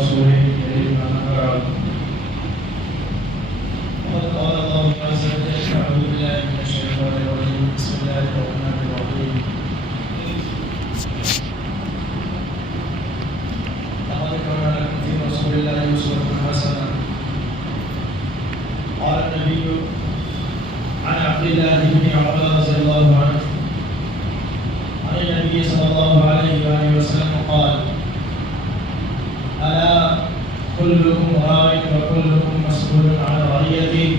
ورسوله الكريم أما بعد وقد قال الله عز وجل أعوذ بالله من الشيطان الرجيم بسم الله الرحمن الرحيم لقد كان لكم في رسول الله أسوة حسنة قال النبي عن عبد الله بن عمر رضي الله عنه عن النبي صلى الله عليه وآله وسلم قال ألا كلكم راع وكلكم مسؤول عن رعيته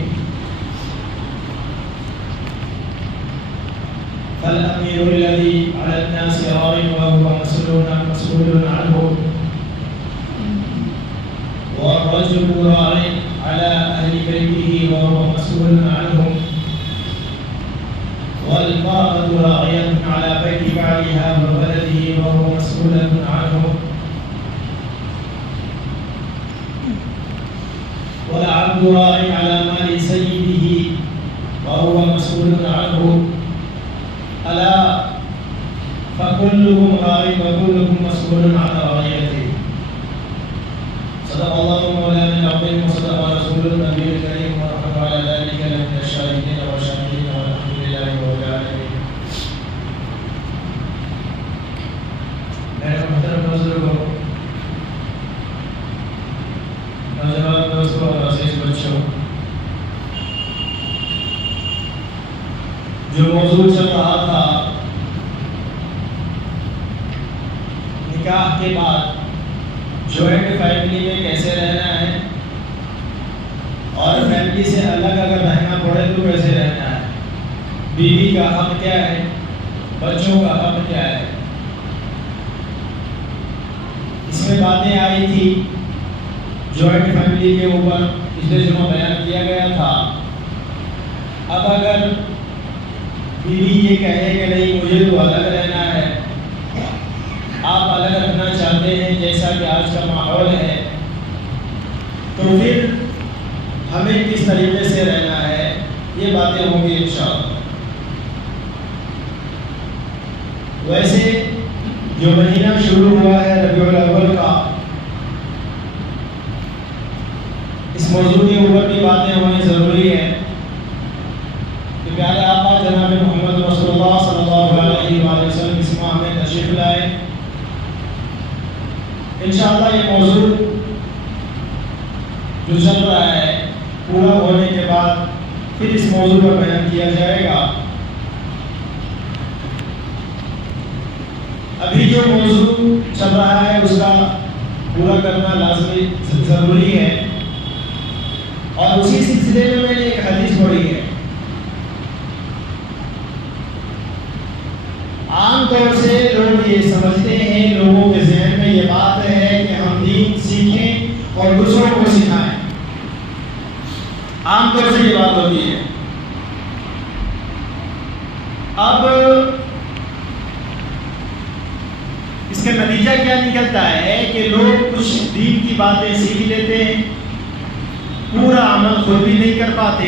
فالأمير الذي على الناس راع وهو مسؤول عنه والرجل راع على أهل بيته وهو مسؤول عنهم والمرأة راعية على بيت بعلها وولده وهو مسؤول عنه والعبد راع على مال سيده وهو مسؤول عنه ألا فكلكم راع وكلكم مسؤول عن رعيته صدق الله مولانا العظيم وصدق رسول النبي الكريم ونحن على ذلك لمن الشاهدين والشاكرين والحمد لله رب العالمين. میرے محترم بزرگوں، نوجوان دوستوں اور عزیز بچوں، جو موضوع چل رہا تھا نکاح کے بعد جوائنٹ فیملی میں کیسے رہنا ہے اور فیملی سے الگ اگر رہنا پڑے تو کیسے رہنا ہے، بیوی کا حق کیا ہے، بچوں کا حق کیا ہے، اس میں باتیں آئی تھی جوائنٹ فیملی کے اوپر پچھلے جمعہ بیان کیا گیا تھا۔ اب اگر بیوی یہ کہے کہ نہیں مجھے تو الگ رہنا ہے، آپ الگ رکھنا چاہتے ہیں جیسا کہ آج کا ماحول ہے، تو پھر ہمیں کس طریقے سے رہنا ہے، یہ باتیں ہوں گی انشاءاللہ۔ ویسے جو مہینہ شروع ہوا ہے ربیع الاول کا، اس موضوع کے اوپر بھی باتیں ہونی ضروری ہے کہ پیارے آقا جناب محمد رسول اللہ صلی اللہ علیہ وآلہ وسلم اس ماہ میں تشریف لائے۔ انشاءاللہ یہ موضوع جو چل رہا ہے پورا ہونے کے بعد پھر اس موضوع پر بیان کیا جائے گا۔ ابھی جو موضوع چل رہا ہے اس کا پورا کرنا لازمی ضروری ہے، اور اسی سلسلے میں نے ایک حدیث پڑھی ہے۔ عام طور سے لوگ یہ سمجھتے ہیں، لوگوں کے ذہن میں یہ بات ہے کہ ہم دین سیکھیں اور دوسروں کو سکھائیں، عام طور سے یہ بات ہوتی ہے۔ اب اس کا نتیجہ کیا نکلتا ہے کہ لوگ کچھ دین کی باتیں سیکھ لیتے ہیں، پورا عمل خود بھی نہیں کر پاتے،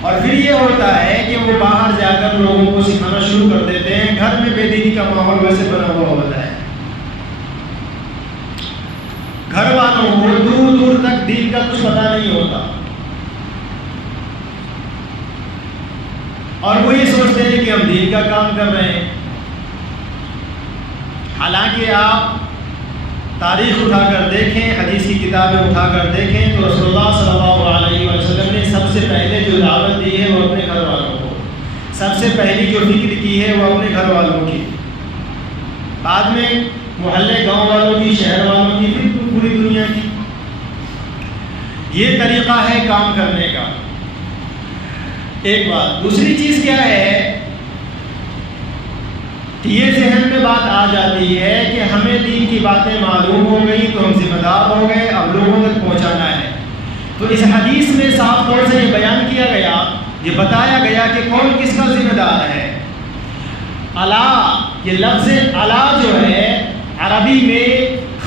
اور پھر یہ ہوتا ہے کہ وہ باہر جا کر لوگوں کو سکھانا شروع کر دیتے ہیں۔ گھر میں بے دینی کا ماحول ویسے بنا ہوا ہوتا ہے، گھر والوں کو دور دور تک دین کا کچھ پتہ نہیں ہوتا، اور وہ یہ سوچتے ہیں کہ ہم دین کا کام کر رہے ہیں۔ حالانکہ آپ تاریخ اٹھا کر دیکھیں، حدیث کی کتابیں اٹھا کر دیکھیں تو رسول اللہ صلی اللہ علیہ وسلم نے سب سے پہلے جو دعوت دی ہے وہ اپنے گھر والوں کو، سب سے پہلی جو فکر کی ہے وہ اپنے گھر والوں کی، بعد میں محلے گاؤں والوں کی، شہر والوں کی، پھر پوری دنیا کی۔ یہ طریقہ ہے کام کرنے کا، ایک بات۔ دوسری چیز کیا ہے کہ یہ ذہن میں بات آ جاتی ہے کہ ہمیں دین کی باتیں معلوم ہو گئی تو ہم ذمہ دار ہو گئے، اب لوگوں تک پہنچانا ہے۔ تو اس حدیث میں صاف طور سے یہ بیان کیا گیا، یہ بتایا گیا کہ کون کس کا ذمہ دار ہے۔ الا، یہ لفظ الا جو ہے عربی میں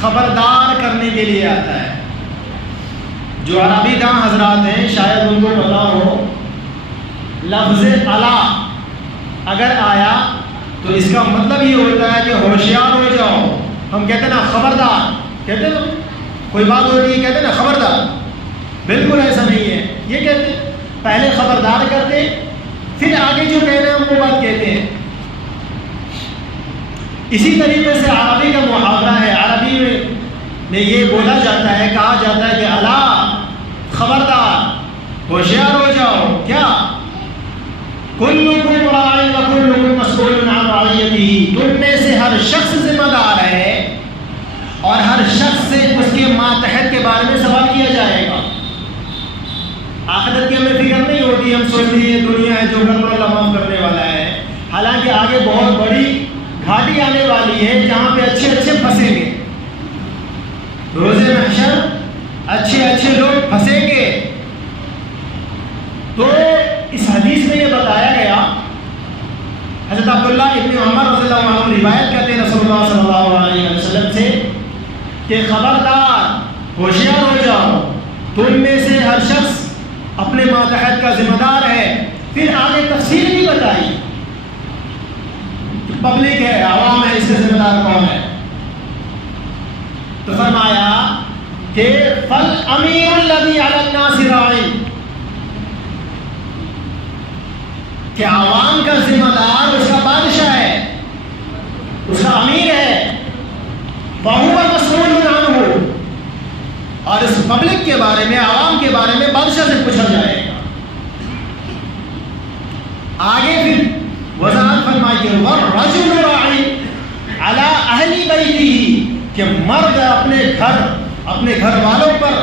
خبردار کرنے کے لیے آتا ہے۔ جو عربی داں حضرات ہیں شاید ان کو پتا ہو، لفظ الا اگر آیا تو اس کا مطلب یہ ہوتا ہے کہ ہوشیار ہو جاؤ۔ ہم کہتے ہیں نا خبردار، کہتے ہیں نا کوئی بات ہوتی ہے کہتے ہیں نا خبردار، بالکل ایسا نہیں ہے. یہ کہتے ہیں پہلے خبردار کرتے پھر آگے جو کہنا ہے وہ بات کہتے ہیں. اسی طریقے سے عربی کا محاورہ ہے. عربی میں یہ بولا جاتا ہے، کہا جاتا ہے کہ الا خبردار، ہوشیار ہو جاؤ. کیا؟ کلکم راع وکلکم مسئول عن رعیتہ، تم میں سے ہر شخص ذمہ دار ہے اور ہر شخص سے اس کے ماتحت کے بارے میں سوال کیا جائے گا. آخرت کی ہمیں فکر نہیں ہوتی، ہم سوچتے ہیں یہ دنیا ہے جو کر اللہ معاف کرنے والا ہے. حالانکہ آگے بہت بڑی گھاٹی آنے والی ہے جہاں پہ اچھے اچھے پھنسیں گے. روزے محشر اچھے اچھے لوگ پھنسیں گے. تو اس حدیث میں یہ بتایا گیا، حضرت عبداللہ ابن عمر رضی اللہ عنہ روایت کرتے ہیں رسول اللہ صلی اللہ علیہ وسلم سے کہ خبردار، ہوشیار ہو جاؤ، تم میں سے ہر شخص اپنے ماتحت کا ذمہ دار ہے. پھر آگے تفصیل بھی بتائی، پبلک ہے، عوام ہے، اس کا ذمہ دار کون ہے. تو فرمایا کہ فالامیر الذی علی الناس راع، کہ عوام کا ذمہ دار اس کا بادشاہ ہے، اس کا امیر ہے. وَهُوَ مَسْئُولٌ عَنْهُ، اور اس پبلک کے بارے میں، عوام کے بارے میں بادشاہ سے پوچھا جائے گا. آگے پھر وضاحت فرمائی کہ وَالرَّجُلُ رَاعٍ عَلَىٰ أَهْلِ بَيْتِهِ، کہ مرد اپنے گھر والوں پر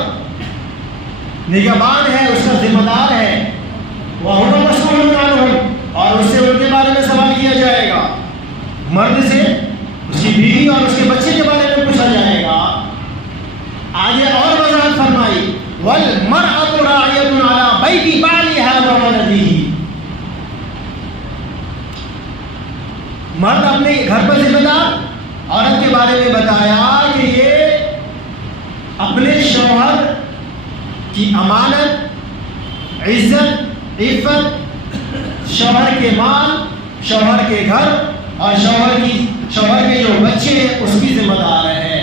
نگہبان ہے، اس کا ذمہ دار ہے. وَهُوَ مَسْئُولٌ عَنْهُمْ، اور اس سے ان کے بارے میں سوال کیا جائے گا. مرد سے اس کی بیوی اور اس کے بچے کے بارے میں پوچھا جائے گا. آگے اور وضاحت فرمائی وَالْمَرْأَةُ رَاعِيَةٌ عَلَىٰ بَيْتِ بَعْلِهَا وَوَلَدِهِ، مرد اپنے گھر پر ذمہ دار، عورت کے بارے میں بتایا کہ یہ اپنے شوہر کی امانت، عزت، عفت، شوہر کے مال، شوہر کے گھر اور شوہر کے جو بچے ہیں اس کی ذمہ دار ہے.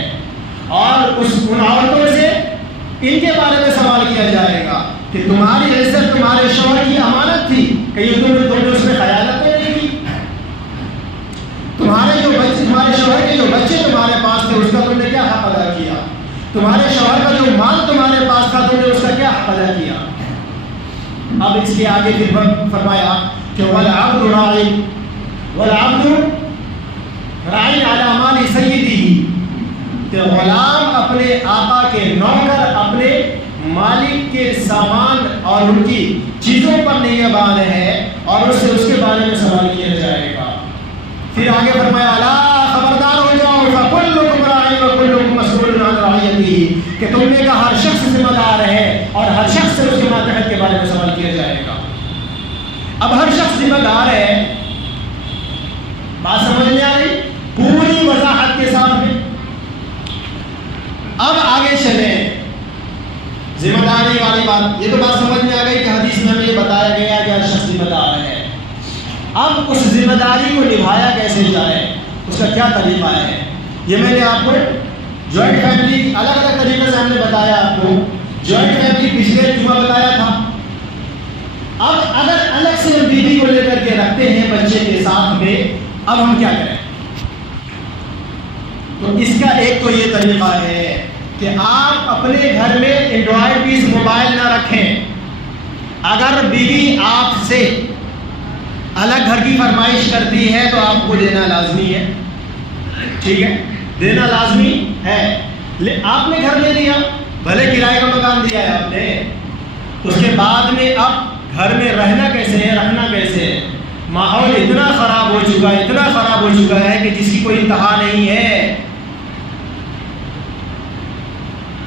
اور ان عورتوں سے ان کے بارے میں سوال کیا جائے گا کہ تمہاری عزت تمہارے شوہر کی امانت تھی، کہیں تم نے اس میں خیانت نہیں کی. تمہارے شوہر کے جو بچے تمہارے پاس تھے اس کا تم نے کیا حق ادا کیا؟ تمہارے شوہر کا جو مال تمہارے پاس تھا تم نے اس کا کیا حق ادا کیا؟ اب اس کے آگے پھر فرمایا کہ وَالْعَبْدُ رَاعٍ عَلَىٰ مَالِ سَيِّدِهِ، کہ غلام اپنے آقا کے نوکر اپنے مالک کے سامان اور ان کی چیزوں پر نگہبان ہے اور اس سے اس کے بارے میں سوال کیا جائے گا. پھر آگے فرمایا الا خبردار ہو جاؤ فَكُلُّكُمْ رَاعٍ وَكُلُّكُمْ مَسْئُولٌ عَنْ رَعِيَّتِهِ، کہ تم نے کہا ہر شخص ذمہ دار ہے اور ہر شخص سے اس کے ماتحت کے بارے میں سوال کیا جائے گا. اب ہر شخص ذمہ دار ہے، بات سمجھ میں آ گئی پوری وضاحت کے ساتھ میں. اب آگے چلیں ذمہ داری والی بات. یہ تو بات سمجھ میں آ گئی کہ حدیث میں ہمیں یہ بتایا گیا کہ ہر شخص ذمہ دار ہے. اب اس ذمہ داری کو نبھایا کیسے جائے، اس کا کیا طریقہ ہے، یہ میں نے آپ کو جوائنٹ فیملی الگ الگ طریقے سے ہم نے بتایا. آپ کو جوائنٹ فیملی پچھلے جمعہ بتایا تھا. اب اگر الگ سے بیوی کو لے کر کے رکھتے ہیں بچے کے ساتھ میں، اب ہم کیا کریں؟ تو اس کا ایک تو یہ طریقہ ہے کہ آپ اپنے گھر میں اینڈرائڈ پیس موبائل نہ رکھیں. اگر بیوی آپ سے الگ گھر کی فرمائش کرتی ہے تو آپ کو دینا لازمی ہے. ٹھیک ہے، دینا لازمی ہے. آپ نے گھر لے لیا، بھلے کرائے کا مکان دیا ہے آپ نے، اس کے بعد میں اب گھر میں رہنا کیسے ہے، رکھنا کیسے ہے. ماحول اتنا خراب ہو چکا ہے کہ جس کی کوئی انتہا نہیں ہے.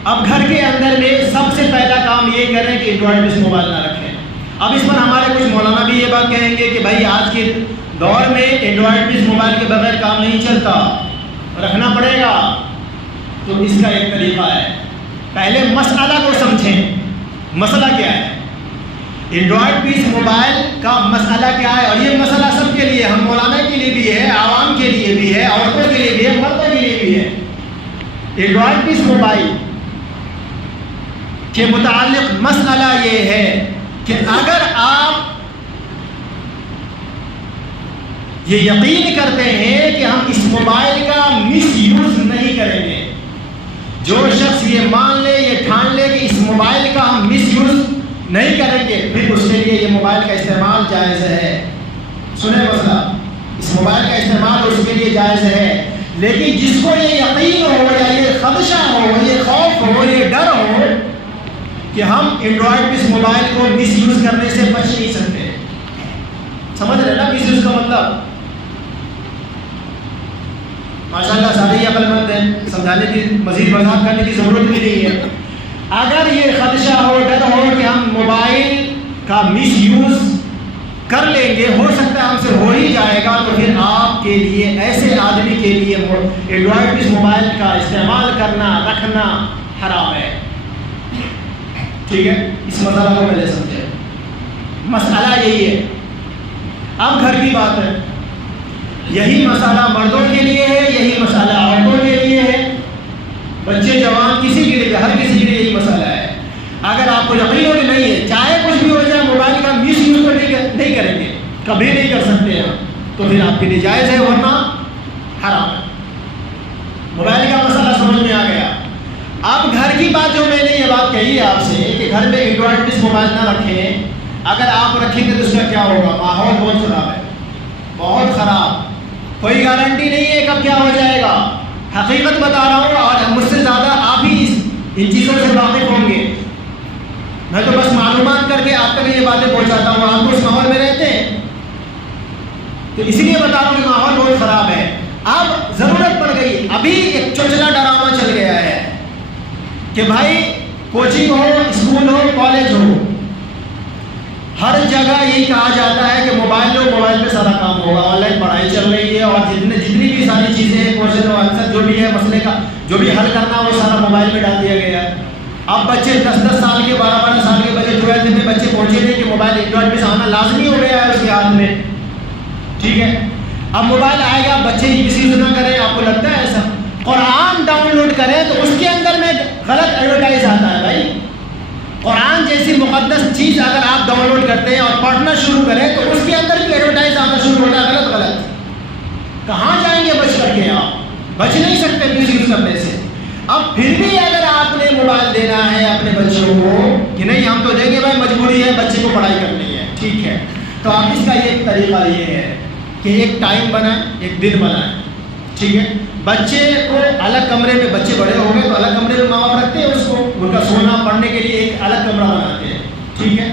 اب گھر کے اندر میں سب سے پہلا کام یہ کریں کہ اینڈرائڈ پیس موبائل نہ رکھیں. اب اس پر ہمارے کچھ مولانا بھی یہ بات کہیں گے کہ بھائی آج کے دور میں اینڈرائڈ پیس موبائل کے بغیر کام نہیں چلتا، رکھنا پڑے گا. تو اس کا ایک طریقہ ہے، پہلے مسئلہ کو سمجھیں. مسئلہ کیا ہے؟ اینڈرائڈ پیس موبائل کا مسئلہ کیا ہے؟ اور یہ مسئلہ سب کے لیے، ہم مولانا کے لیے بھی ہے، عوام کے لیے بھی ہے، عورتوں کے لیے بھی ہے، مردوں کے لیے بھی ہے. اینڈرائڈ پیس موبائل کے متعلق مسئلہ یہ ہے کہ اگر آپ یہ یقین کرتے ہیں کہ ہم اس موبائل کا مس یوز نہیں کریں گے، جو شخص یہ مان لے، یہ ٹھان لے کہ اس موبائل کا ہم مس یوز نہیں کریں گے، پھر اس کے لیے یہ موبائل کا استعمال جائز ہے۔ سنیں مسئلہ، اس موبائل کا استعمال اس کے لیے جائز ہے، لیکن جس کو یہ یقین ہو یا یہ خدشہ ہو، یہ خوف ہو، یہ ڈر ہو کہ ہم اینڈرائڈ اس موبائل کو مس یوز کرنے سے بچ نہیں سکتے، سمجھ رہے نا مس یوز کا مطلب؟ ماشاءاللہ سارے ہی عقل مند ہیں، سمجھانے کی مزید وضاحت کرنے کی ضرورت بھی نہیں ہے۔ اگر یہ خدشہ ہو، ڈر ہو کہ ہم موبائل کا مس یوز کر لیں گے، ہو سکتا ہے ہم سے ہو ہی جائے گا، تو پھر آپ کے لیے، ایسے آدمی کے لیے اینڈرائڈ اس موبائل کا استعمال کرنا، رکھنا حرام ہے۔ ٹھیک ہے، اس مسئلہ کو پہلے سمجھے۔ مسئلہ یہی ہے، اب گھر کی بات ہے، یہی مسئلہ مردوں کے لیے ہے، یہی مسئلہ عورتوں کے لیے ہے، بچے جوان کسی کے لیے، ہر کسی کے لیے یہی مسئلہ ہے۔ اگر آپ کو یقین ہو کہ نہیں ہے، چاہے کچھ بھی ہو جائے، موبائل کا مس یوز تو نہیں کریں گے، کبھی نہیں کر سکتے ہیں، تو پھر آپ کے لیے جائز ہے، ورنہ حرام ہے۔ موبائل کا مسئلہ سمجھ میں آ گیا۔ اب گھر کی بات، جو میں نے یہ بات کہی ہے آپ سے کہ گھر میں اینڈرائڈ ڈس موبائل نہ رکھیں، اگر آپ رکھیں گے تو اس کا کیا ہوگا؟ ماحول بہت خراب ہے، بہت خراب، کوئی گارنٹی نہیں ہے کب کیا ہو جائے گا۔ حقیقت بتا رہا ہوں، اور مجھ سے زیادہ آپ ہی ان چیزوں سے واقف ہوں گے، میں تو بس معلومات کر کے آپ تک یہ باتیں پہنچاتا ہوں، آپ تو اس ماحول میں رہتے ہیں، تو اسی لیے بتا رہا ہوں کہ ماحول بہت خراب ہے۔ اب ضرورت پڑ گئی، ابھی ایک چچلا ڈرامہ چل گیا ہے کہ بھائی کوچنگ ہو، اسکول ہو، کالج ہو، ہر جگہ یہی کہا جاتا ہے کہ موبائل لو، موبائل پہ سارا کام ہوگا، آن لائن پڑھائی چل رہی ہے، اور جتنی بھی ساری چیزیں ہیں، کوشچن و آنسر جو بھی ہے مسئلے کا، جو بھی حل کرنا وہ سارا موبائل میں ڈال دیا گیا ہے۔ اب بچے 10 سال کے، 12 سال کے بچے، 12 میں بچے پہنچے تھے کہ موبائل اینڈرائڈ پہ آنا لازمی ہو گیا ہے اس کے ہاتھ میں، ٹھیک ہے۔ اب موبائل آئے گا، بچے مس یوز نہ کریں، آپ کو لگتا ہے ایسا؟ قرآن ڈاؤن لوڈ کریں تو اس کے اندر میں غلط ایڈورٹائز آتا ہے بھائی۔ قرآن جیسی مقدس چیز اگر آپ ڈاؤن لوڈ کرتے ہیں اور پڑھنا شروع کریں تو اس کے اندر بھی ایڈورٹائز آنا شروع ہوتا ہے، غلط۔ کہاں جائیں گے بچ کر کے؟ آپ بچ نہیں سکتے مس یوز کرنے سے۔ اب پھر بھی اگر آپ نے موبائل دینا ہے اپنے بچوں کو کہ نہیں ہم تو دیں گے بھائی، مجبوری ہے، بچے کو پڑھائی کرنی ہے، ٹھیک ہے، تو آپ اس کا ایک طریقہ یہ ہے کہ ایک ٹائم بنائیں، ایک دن بنائیں، ٹھیک ہے۔ بچے کو الگ کمرے میں، بچے بڑے ہو گئے تو الگ کمرے میں ماں باپ رکھتے ہیں اس کو، ان کا سونا پڑھنے کے لیے ایک الگ کمرہ بناتے ہیں، ٹھیک ہے۔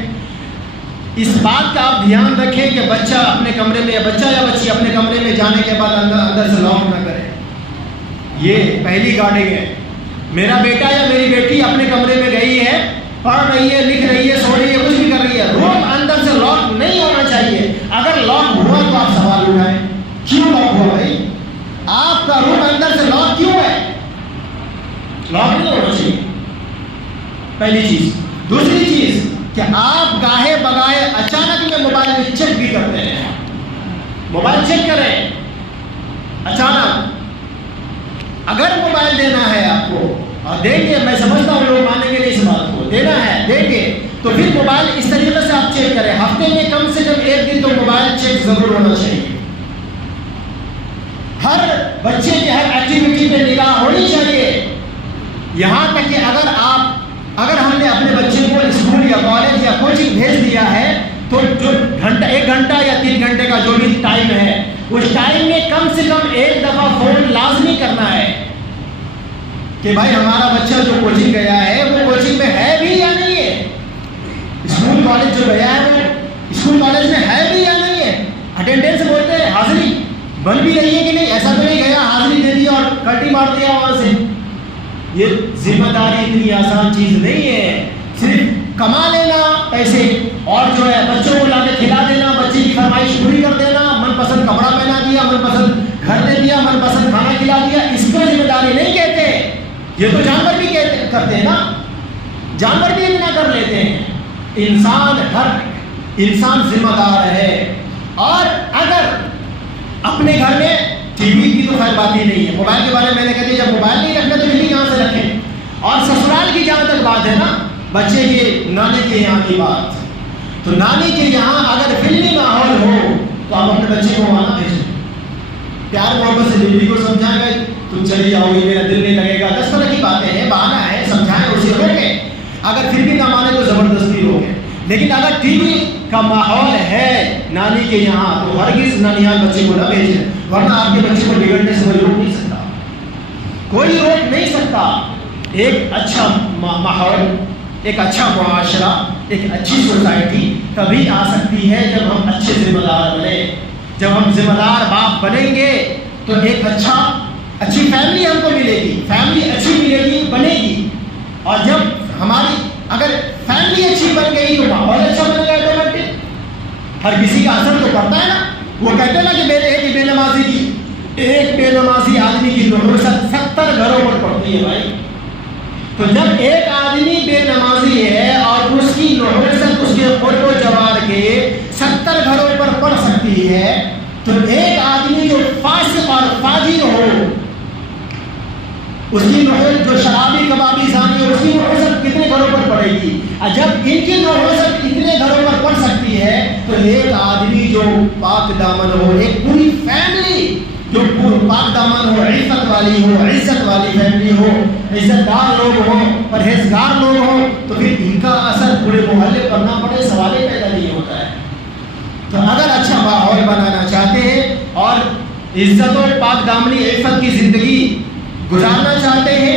اس بات کا آپ دھیان رکھیں کہ بچہ اپنے کمرے میں، یا بچہ یا بچی اپنے کمرے میں جانے کے بعد اندر سے لاک نہ کرے، یہ پہلی گارڈنگ ہے۔ میرا بیٹا یا میری بیٹی اپنے کمرے میں گئی ہے، پڑھ رہی ہے، لکھ رہی ہے، سو رہی ہے، کچھ بھی کر رہی ہے، روم اندر سے لاک نہیں ہونا چاہیے۔ اگر لاک ہوا تو آپ سوال اٹھائیں، کیوں لاک ہوا بھائی؟ آپ کا روم اندر سے لاک کیوں ہے؟ لاک نہیں ہونا چاہیے، پہلی چیز۔ دوسری چیز کہ آپ گاہے بگاہے اچانک میں موبائل میں چیک بھی کرتے ہیں، موبائل چیک کریں اچانک۔ اگر موبائل دینا ہے آپ کو، اور دیں گے، میں سمجھتا ہوں لوگ مانیں گے اس بات کو، دینا ہے دیں گے، تو پھر موبائل اس طریقے سے آپ چیک کریں، ہفتے میں کم سے کم ایک دن تو موبائل چیک ضرور ہونا چاہیے۔ ہر بچے کی ہر ایکٹیویٹی پہ نگاہ ہونی چاہیے، یہاں تک کہ اگر ہم نے اپنے بچے کو اسکول یا کالج یا کوچنگ بھیج دیا ہے تو جو گھنٹہ، 1 گھنٹہ یا 3 گھنٹے کا جو بھی ٹائم ہے، اس ٹائم میں کم سے کم ایک دفعہ فون لازمی کرنا ہے کہ بھائی ہمارا بچہ جو کوچنگ گیا ہے وہ کوچنگ میں ہے بھی یا نہیں ہے، اسکول کالج جو گیا ہے وہ اسکول کالج میں ہے بھی یا نہیں ہے، اٹینڈنس بولتے ہیں، حاضری بن بھی رہی ہے کہ نہیں، ایسا تو نہیں گیا حاضری دے دیا اور کٹی مار دیا وہاں سے۔ یہ ذمہ داری اتنی آسان چیز نہیں ہے، صرف کما لینا پیسے اور جو ہے بچوں کو لا کے کھلا دینا، بچے کی فرمائش پوری کر دینا، من پسند کپڑا پہنا دیا، من پسند گھر دے دیا، من پسند کھانا کھلا دیا، اس کو ذمہ داری نہیں کہتے۔ یہ تو جانور بھی کرتے ہیں نا، جانور بھی اتنا کر لیتے ہیں۔ ہر انسان ذمہ دار ہے، اور اگر اپنے گھر میں ٹی وی کی تو خیر بات ہی نہیں ہے، موبائل کے بارے میں نے کہا جب موبائل نہیں رکھنا تو ٹی وی کہاں سے رکھیں، اور سسرال کی جہاں تک بات ہے نا، بچے کے نانی کے یہاں کی بات، تو نانی کے یہاں اگر فلمی ماحول ہو تو آپ اپنے بچے کو وہاں بھیجیں، پیار محبت سے بیوی کو سمجھائیں گے تم چلی جاؤ گی، میرا دل نہیں لگے گا، 10 طرح کی باتیں ہیں، بہانہ ہے، سمجھائیں اسے روکیں، اگر پھر بھی نہ مانے تو زبردستی روکیں۔ لیکن اگر ٹی وی کا ماحول ہے نانی کے یہاں تو ہرگز نانیال بچے کو نہ بھیجیں، ورنہ آپ کے بچے کو بگڑنے سے کوئی روک نہیں سکتا، کوئی روک نہیں سکتا۔ ایک اچھا ماحول، ایک اچھا معاشرہ، ایک اچھی سوسائٹی تبھی آ سکتی ہے جب ہم اچھے ذمہ دار بنیں۔ جب ہم ذمہ دار باپ بنیں گے تو ایک اچھی فیملی ہم کو ملے گی، فیملی اچھی ملے گی، بنے گی، اور جب ہماری اگر فیملی اچھی بن گئی تو ماحول اچھا بن گیا آٹومیٹک۔ ہر کسی کا اثر تو پڑتا ہے نا، وہ کہتے ہیں نا کہ ایک بے نمازی آدمی کی نحوست 70 گھروں پر پڑتی ہے بھائی۔ تو جب ایک آدمی بے نمازی ہے اور اس کی نحوست اس کے قرب و جوار کے 70 گھروں پر پڑ سکتی ہے، تو ایک آدمی جو فاسق اور فاجر ہو، اس کی نحوست، جو شرابی کبابی زانی ہو، اس کی نحوست کتنے گھروں پر پڑے گی؟ جب ان کی نحوست اتنے گھروں پر پڑ سکتی ہے تو ایک آدمی جو پاک دامن ہو، ایک پوری فیملی جو پاک دامن ہو، عفت والی ہو، عزت والی فیملی ہو، عزت دار لوگ ہوں، پرہیزگار لوگ ہوں، تو پھر ان کا اثر پورے محلے پر نہ پڑے، سوال ہی پیدا نہیں ہوتا ہے۔ تو اگر اچھا ماحول بنانا چاہتے ہیں اور عزت و پاک دامنی عفت کی زندگی گزارنا چاہتے ہیں،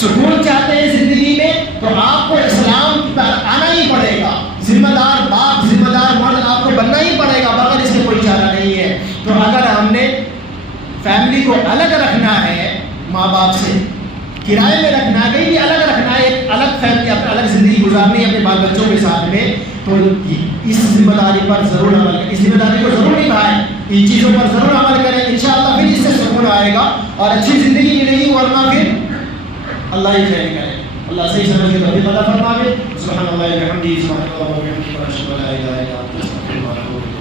سکون چاہتے ہیں زندگی میں، تو آپ کو اسلام پر آنا ہی پڑے گا، ذمہ دار باپ، ذمہ دار مرد آپ کو بننا ہی پڑے گا، بغیر اس کے کوئی چارہ نہیں ہے۔ تو اگر ہم نے فیملی کو الگ رکھنا ہے ماں باپ سے، کرائے میں رکھنا ہے، کہیں بھی الگ رکھنا ہے، ایک الگ فیملی، اپنے الگ زندگی گزارنی ہے اپنے بال بچوں کے ساتھ میں، تو اس ذمہ داری پر ضرور عمل کریں، اس ذمہ داری کو ضرور نبھائیں، ان چیزوں پر ضرور عمل کریں، انشاءاللہ پھر اس سے سکون آئے گا اور اچھی زندگی ملے گی، ورنہ پھر اللہ ہی خیر کرے۔ اللہ صحیح سمجھ کے توفیق عطا فرمائے۔ سبحان اللہ و بحمدہ، سبحان اللہ و بحمدہ، اشہد ان لا الہ الا انت، استغفرک و اتوب الیک۔